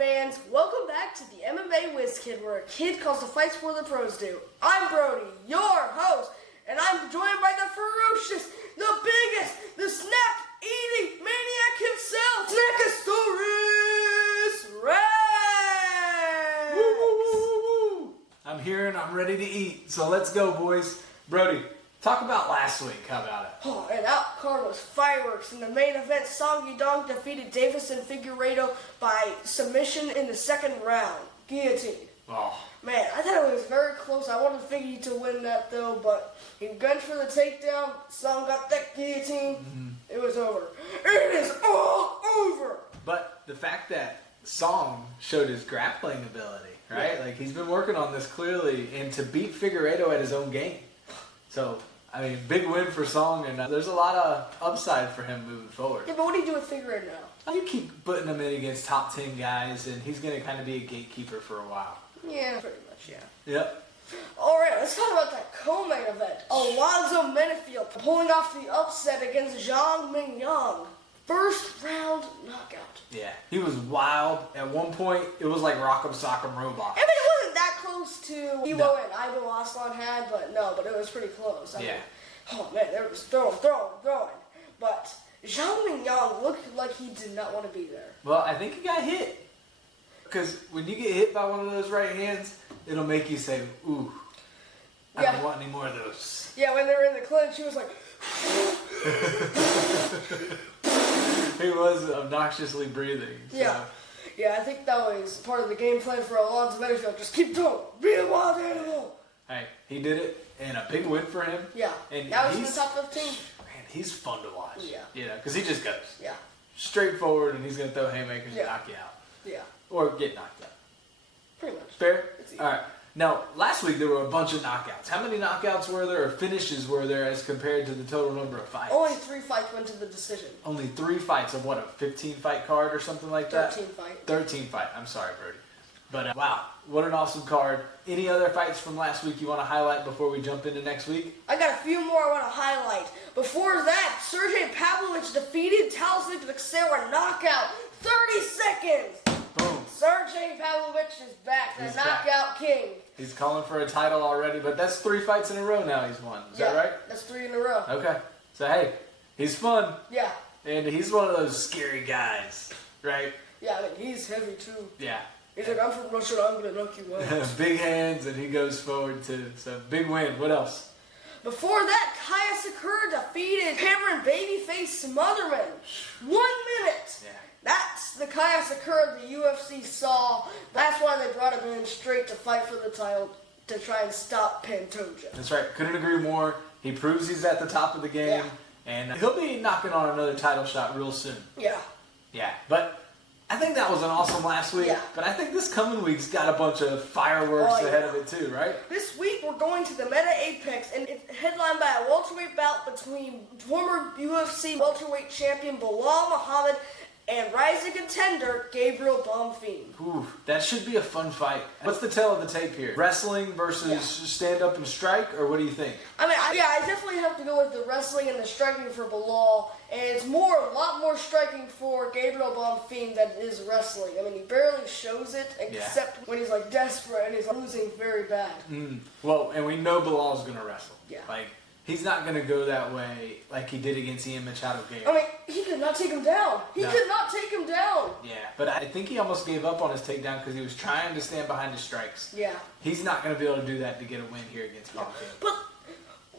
fans, welcome back to the MMA Wiz Kid, where a kid calls the fights more than pros do. I'm Brody, your host, and I'm joined by the ferocious, the biggest, the snack-eating maniac himself, Snackosaurus Rex! Woo, woo, woo, woo. I'm here and I'm ready to eat, so let's go, boys. Brody, talk about last week. How about it? Oh, and that card was fireworks. In the main event, Song Yadong defeated Deiveson Figueiredo by submission in the second round. Guillotine. Oh. Man, I thought it was very close. I wanted Figgy to win that, though, but he gunned for the takedown. Song got that guillotine. It was over. It is all over! But the fact that Song showed his grappling ability, right? Yeah. Like, he's been working on this clearly, and to beat Figueiredo at his own game. So, I mean, big win for Song, and there's a lot of upside for him moving forward. Yeah, but what do you do with Figueiredo now? You keep putting him in against top 10 guys, and he's going to kind of be a gatekeeper for a while. Yeah, pretty much, yeah. Yep. Alright, let's talk about that co-main event. Alonzo Menefield pulling off the upset against Zhang Mingyang. First round knockout. Yeah, he was wild. At one point, it was like Rock'em Sock'em Robot. I mean, it wasn't that close to Evo and Ivo Aslan had, but it was pretty close. I mean, oh man, they were just throwing. But Zhang Mingyang looked like he did not want to be there. Well, I think he got hit. Because when you get hit by one of those right hands, it'll make you say, ooh, I don't want any more of those. Yeah, when they were in the clinch, he was like... He was obnoxiously breathing. So. Yeah, I think that was part of the game plan for Alonzo Menefield. Just keep going. Be a wild animal. Hey, he did it, and a big win for him. Yeah, and now he's in the top 15. Man, he's fun to watch. Yeah. You know, because he just goes. Yeah. Straightforward, and he's going to throw haymakers and knock you out. Yeah. Or get knocked out. Pretty much. Fair? It's easy. All right. Now, last week there were a bunch of knockouts. How many knockouts were there, or finishes were there as compared to the total number of fights? Only 3 fights went to the decision. Only 3 fights of what, a 15-fight card or something like that? 13 fight. 13 fight. I'm sorry, Brody. But wow, what an awesome card. Any other fights from last week you want to highlight before we jump into next week? I got a few more I want to highlight. Before that, Sergei Pavlovich defeated Tafa Teixeira knockout. 30 seconds. Boom. Sergei Pavlovich is back, the knockout king. He's calling for a title already, but that's 3 fights in a row now he's won. Is that right? That's 3 in a row. Okay. So, hey, he's fun. Yeah. And he's one of those scary guys, right? Yeah, I mean, he's heavy too. Yeah. He's like, I'm from Russia, I'm going to knock you out. Big hands, and he goes forward too. So, big win. What else? Before that, Kaya Sakura defeated Cameron Babyface Smotherman. 1 minute. Yeah. That's the Kaya Sakura the UFC saw. That's why they brought him in straight to fight for the title to try and stop Pantoja. That's right. Couldn't agree more. He proves he's at the top of the game. Yeah. And he'll be knocking on another title shot real soon. Yeah. Yeah. But I think that was an awesome last week. Yeah. But I think this coming week's got a bunch of fireworks ahead of it too, right? This week we're going to the Meta Apex, and it's headlined by a welterweight bout between former UFC welterweight champion Belal Muhammad and rising contender Gabriel Bonfim. Ooh, that should be a fun fight. What's the tale of the tape here? Wrestling versus stand up and strike, or what do you think? I mean, I definitely have to go with the wrestling and the striking for Belal, and it's a lot more striking for Gabriel Bonfim than it is wrestling. I mean, he barely shows it, except when he's like desperate and he's losing very bad. Well, and we know Bilal's gonna wrestle. Yeah. Like, he's not going to go that way like he did against Ziam. I mean, he could not take him down. He could not take him down. Yeah, but I think he almost gave up on his takedown because he was trying to stand behind his strikes. Yeah. He's not going to be able to do that to get a win here against Bonfim. But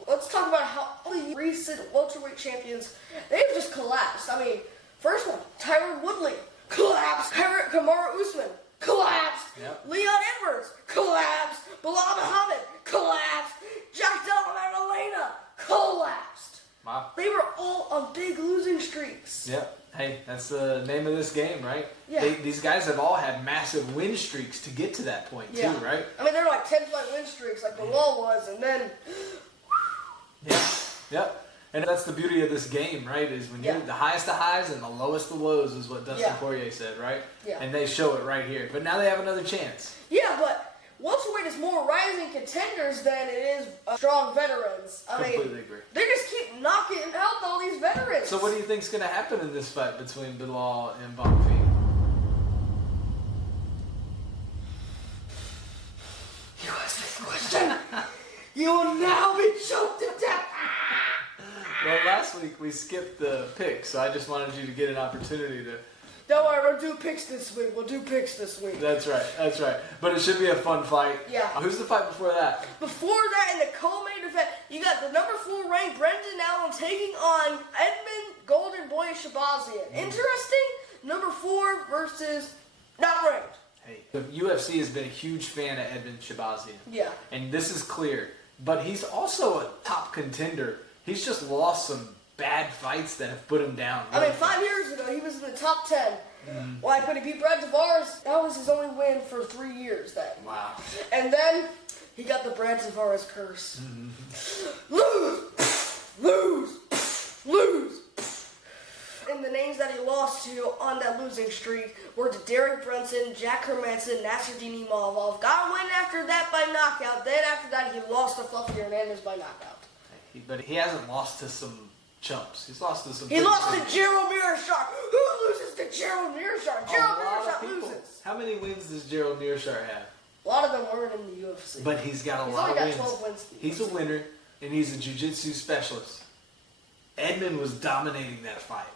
let's talk about how all the recent welterweight champions, they've just collapsed. I mean, first one, Tyron Woodley, collapsed. Kamaru Usman, collapsed. Yep. Leon Edwards, collapsed. Belal Muhammad, collapsed. Jack Della Maddalena, collapsed. Wow. They were all on big losing streaks. Yep. Hey, that's the name of this game, right? Yeah. These guys have all had massive win streaks to get to that point too, right? I mean, they were like 10-fight win streaks like Belal was, and then... Yep. And that's the beauty of this game, right? Is when you're the highest of highs and the lowest of lows is what Dustin Poirier said, right? Yeah. And they show it right here. But now they have another chance. Yeah, but welterweight is more rising contenders than it is strong veterans. I Completely mean, agree. they just keep knocking out all these veterans. So what do you think's going to happen in this fight between Belal and Bonfim? You will now be choked to death. Well, last week we skipped the pick, so I just wanted you to get an opportunity to... Don't worry, we'll do picks this week. That's right. But it should be a fun fight. Yeah. Who's the fight before that? Before that, in the co-main event, you got the number 4 ranked Brendan Allen taking on Edmen Golden Boy Shahbazyan. Interesting. Number 4 versus not ranked. Hey, the UFC has been a huge fan of Edmen Shahbazyan. Yeah. And this is clear. But he's also a top contender. He's just lost some bad fights that have put him down. I mean, 5 years ago, he was in the top 10. Like, when he beat Brad Tavares, that was his only win for 3 years then. Wow. And then, he got the Brad Tavares curse. Lose. And the names that he lost to on that losing streak were to Derek Brunson, Jack Hermanson, Nasruddin Imavov. Got a win after that by knockout. Then after that, he lost to Fluffy Hernandez by knockout. But he hasn't lost to some chumps. He's lost to some... He lost to Gerald Mearshart. Who loses to Gerald Mearshart? Gerald Mearshart loses. How many wins does Gerald Mearshart have? A lot of them weren't in the UFC. But he's got a He's lot only of got wins. 12 wins. He's a winner, and he's a jiu-jitsu specialist. Edmen was dominating that fight,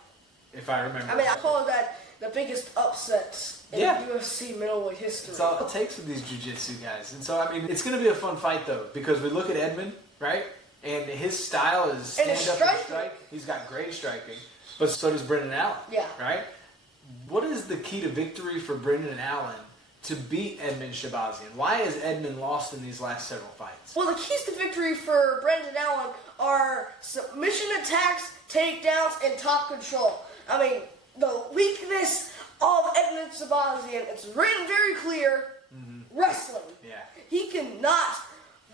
if I remember. I mean, I call that the biggest upset in UFC middleweight history. It's all it takes with these jiu-jitsu guys. And so, I mean, it's going to be a fun fight, though, because we look at Edmen, right? And his style is stand up and strike. He's got great striking. But so does Brendan Allen. Yeah. Right? What is the key to victory for Brendan Allen to beat Edmen Shahbazyan? Why has Edmen lost in these last several fights? Well, the keys to victory for Brendan Allen are submission attacks, takedowns, and top control. I mean, the weakness of Edmen Shahbazyan, it's written very clear, wrestling. Yeah. He cannot...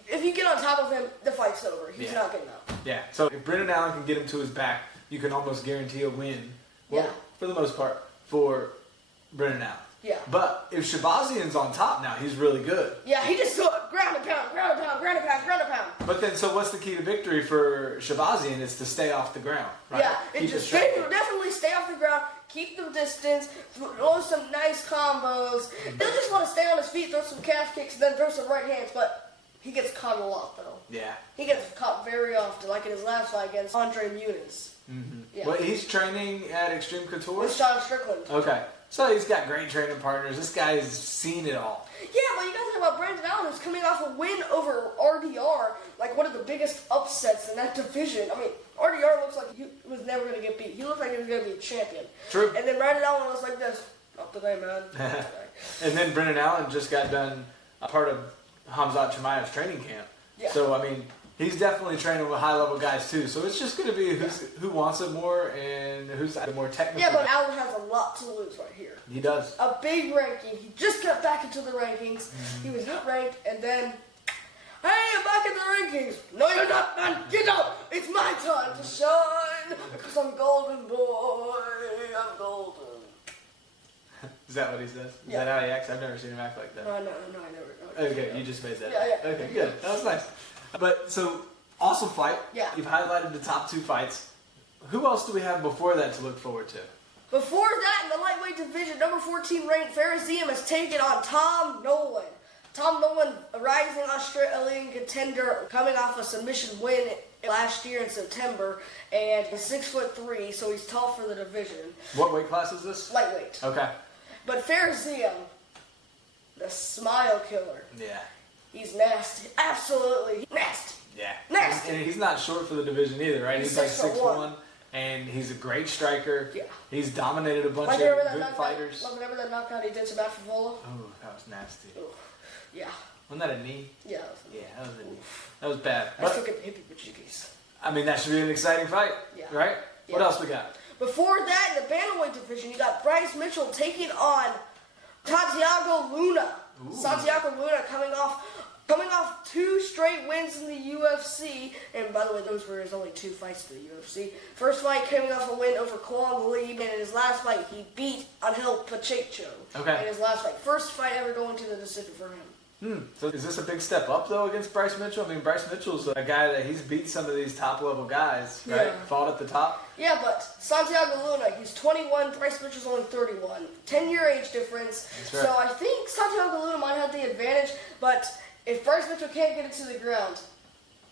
If you get on top of him, the fight's over. He's not getting up. Yeah. So if Brendan Allen can get him to his back, you can almost guarantee a win. Well, for the most part, for Brendan Allen. Yeah. But if Shahbazyan's on top now, he's really good. Yeah, he just ground and pound. But then, so what's the key to victory for Shahbazyan is to stay off the ground, right? Yeah, definitely stay off the ground, keep the distance, throw some nice combos. He'll just want to stay on his feet, throw some calf kicks, and then throw some right hands, but he gets caught a lot, though. Yeah. He gets caught very often, like in his last fight against Andre Muniz. Yeah. Well, he's training at Extreme Couture? With Sean Strickland. Okay. So he's got great training partners. This guy's seen it all. Yeah, but you gotta think about Brendan Allen, who's coming off a win over RDR, like one of the biggest upsets in that division. I mean, RDR looks like he was never gonna get beat. He looked like he was gonna be a champion. True. And then Brendan Allen was like this. Not today, man. And then Brendan Allen just got done a part of Khamzat Chimaev's training camp. Yeah. So, I mean, he's definitely training with high-level guys, too. So it's just going to be who wants it more and who's the more technical. Yeah, but Allen has a lot to lose right here. He does. A big ranking. He just got back into the rankings. He was not ranked, and then, hey, I'm back in the rankings. No, you're not, man. Get out. It's my time to shine because I'm golden, boy. I'm golden. Is that what he says? Is Yeah. that how he acts? I've never seen him act like that. No, I never. Okay, you just made that. Yeah. Okay, good. That was nice. But, so, awesome fight. Yeah. You've highlighted the top 2 fights. Who else do we have before that to look forward to? Before that, in the lightweight division, number 14 ranked Farés has taken on Tom Nolan. Tom Nolan, a rising Australian contender, coming off a submission win last year in September, and he's 6'3", so he's tall for the division. What weight class is this? Lightweight. Okay. But Farés, the smile killer. Yeah. He's nasty. Absolutely nasty. Yeah. Nasty. And he's not short for the division either, right? He's like 6'1", and he's a great striker. Yeah. He's dominated a bunch of good fighters. Remember that knockout he did to Matt Favola? Oh, that was nasty. Ooh. Yeah. Wasn't that a knee? Yeah. That was a knee. That was bad. I still get the hippie majiggies. I mean, that should be an exciting fight, right? Yeah. What else we got? Before that, in the bantamweight division, you got Bryce Mitchell taking on Santiago Luna. Ooh. Santiago Luna coming off 2 straight wins in the UFC, and by the way, those were his only 2 fights in the UFC. First fight coming off a win over Kwang Lee, and in his last fight, he beat Angel Pacheco. Okay. In his last fight. First fight ever going to the decision for him. So is this a big step up, though, against Bryce Mitchell? I mean, Bryce Mitchell's a guy that he's beat some of these top-level guys, right? Yeah. Fought at the top. Yeah, but Santiago Luna, he's 21, Bryce Mitchell's only 31. 10-year age difference. That's right. So I think Santiago Luna might have the advantage, but if Bryce Mitchell can't get it to the ground,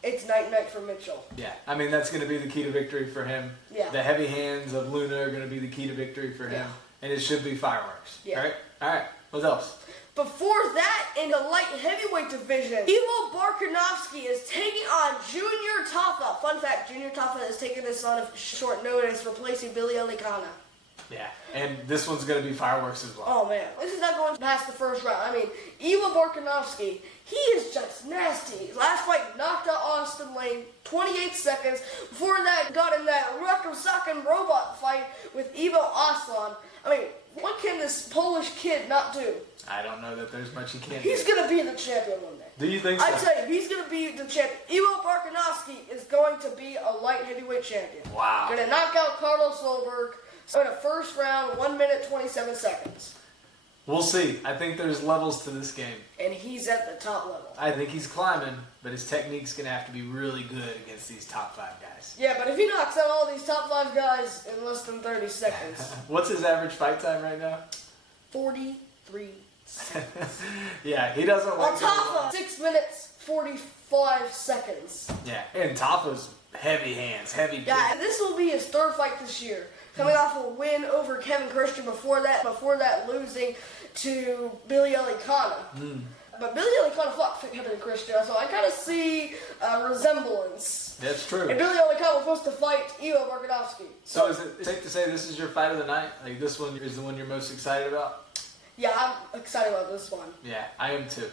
it's night-night for Mitchell. Yeah, I mean, that's going to be the key to victory for him. Yeah. The heavy hands of Luna are going to be the key to victory for him. And it should be fireworks. Yeah. All right. What else? Before that, in the light heavyweight division, Ivo Baraniewski is taking on Junior Tafa. Fun fact, Junior Tafa is taking this on a short notice, replacing Billy Elikana. Yeah, and this one's going to be fireworks as well. Oh, man. This is not going past the first round. I mean, Ivo Baraniewski, he is just nasty. His last fight knocked out Austin Lane, 28 seconds. Before that, got in that record-sucking robot fight with Ivo Aslan. I mean, what can this Polish kid not do? I don't know that there's much he can He's do. going to be the champion one day. Do you think so? I tell you, he's going to be the champion. Ivo Baraniewski is going to be a light heavyweight champion. Wow. Going to knock out Carlos Solberg in the first round, 1 minute, 27 seconds. We'll see. I think there's levels to this game. And he's at the top level. I think he's climbing, but his technique's going to have to be really good against these top 5 guys. Yeah, but if he knocks out all these top 5 guys in less than 30 seconds. What's his average fight time right now? 43 seconds. Yeah, he doesn't On like Tafa, 6 minutes, 45 seconds. Yeah, and Tafa's heavy hands, heavy kicks. Yeah, this will be his 3rd fight this year. Coming off a win over Kevin Christian before that losing to Billy Elikana. But Billy Elikana fought Kevin Christian, so I kind of see a resemblance. That's true. And Billy Elikana was supposed to fight Ivo Baraniewski. So is it safe to say this is your fight of the night? Like this one is the one you're most excited about? Yeah, I'm excited about this one. Yeah, I am too.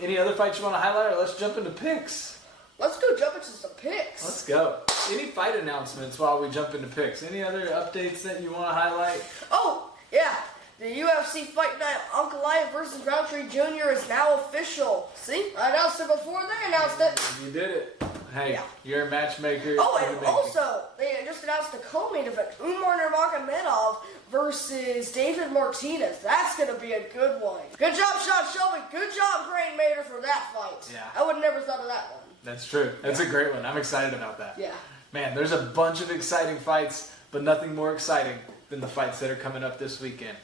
Any other fights you want to highlight, or let's jump into picks? Let's go jump into some picks. Let's go. Any fight announcements while we jump into picks? Any other updates that you want to highlight? Oh, yeah. The UFC Fight Night Ankalaev versus Roundtree Jr. is now official. See? I announced it before they announced it. You did it. Hey, Yeah. You're a matchmaker. Oh, and also, they just announced the co-main event. Umar Nurmagomedov versus David Martinez. That's going to be a good one. Good job, Sean Shelby. Good job, Grain Mater, for that fight. Yeah. I would have never thought of that one. That's true. That's a great one. I'm excited about that. Yeah. Man, there's a bunch of exciting fights, but nothing more exciting than the fights that are coming up this weekend.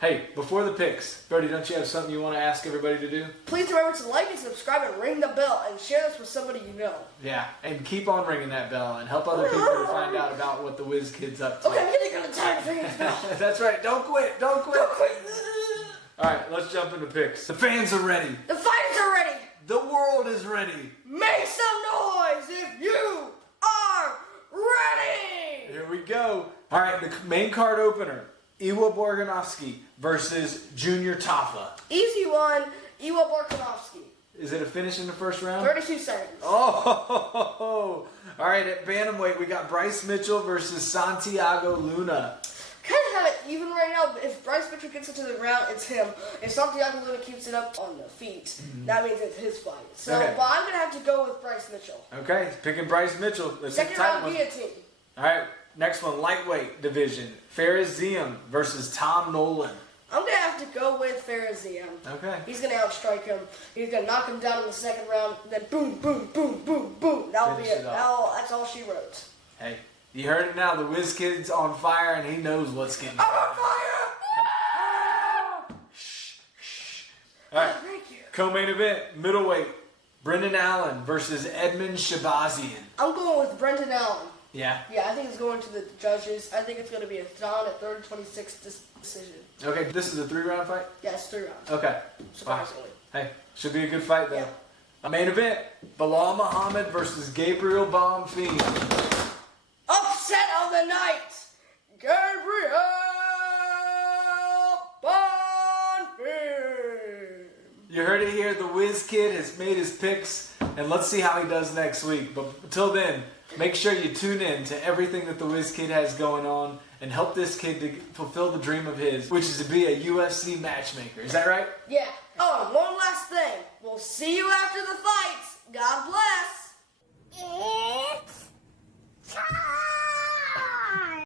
Hey, before the picks, Brody, don't you have something you want to ask everybody to do? Please remember to like and subscribe and ring the bell and share this with somebody you know. Yeah, and keep on ringing that bell and help other people to find out about what the Wiz Kid's up to. Okay, I'm getting on the time to ring this bell. That's right. Don't quit. Don't quit. Don't quit. All right, let's jump into picks. The fans are ready. The fighters are ready. The world is ready. Make some noise if you are ready. Here we go. All right, the main card opener. Ivo Baraniewski versus Junior Tafa. Easy one, Ivo Baraniewski. Is it a finish in the first round? 32 seconds. Oh, all right. At bantamweight, we got Bryce Mitchell versus Santiago Luna. Kind of have it even right now, but if Bryce Mitchell gets it to the ground, it's him. If Santiago Luna keeps it up on the feet, that means it's his fight. So, Okay. but I'm going to have to go with Bryce Mitchell. Okay, picking Bryce Mitchell. That's a Second tight round one. guillotine. All right, next one, lightweight division. Farés Ziam versus Tom Nolan. I'm going to have to go with Farés Ziam. Okay. He's going to outstrike him. He's going to knock him down in the second round. Then boom, boom, boom, boom, boom. That'll Finish be it. it off. That's all she wrote. Hey, you heard it now. The Wiz Kid's on fire, and he knows what's getting. I'm on fire! All right, Thank you. co-main event, middleweight. Brendan Allen versus Edmen Shahbazyan. I'm going with Brendan Allen. Yeah. Yeah, I think it's going to the judges. I think it's going to be a Don at 30-26 decision. Okay, this is a 3-round fight? Yeah, it's 3 rounds. Okay. Surprisingly. Hey, should be a good fight, though. Yeah. Main event, Belal Muhammad versus Gabriel Bonfim. Upset of the night, Gabriel Bonfim. You heard it here. The Wiz Kid has made his picks, and let's see how he does next week. But until then, make sure you tune in to everything that the Wiz Kid has going on and help this kid to fulfill the dream of his, which is to be a UFC matchmaker. Is that right? Yeah. Oh, and one last thing. We'll see you after the fights. God bless. It's time.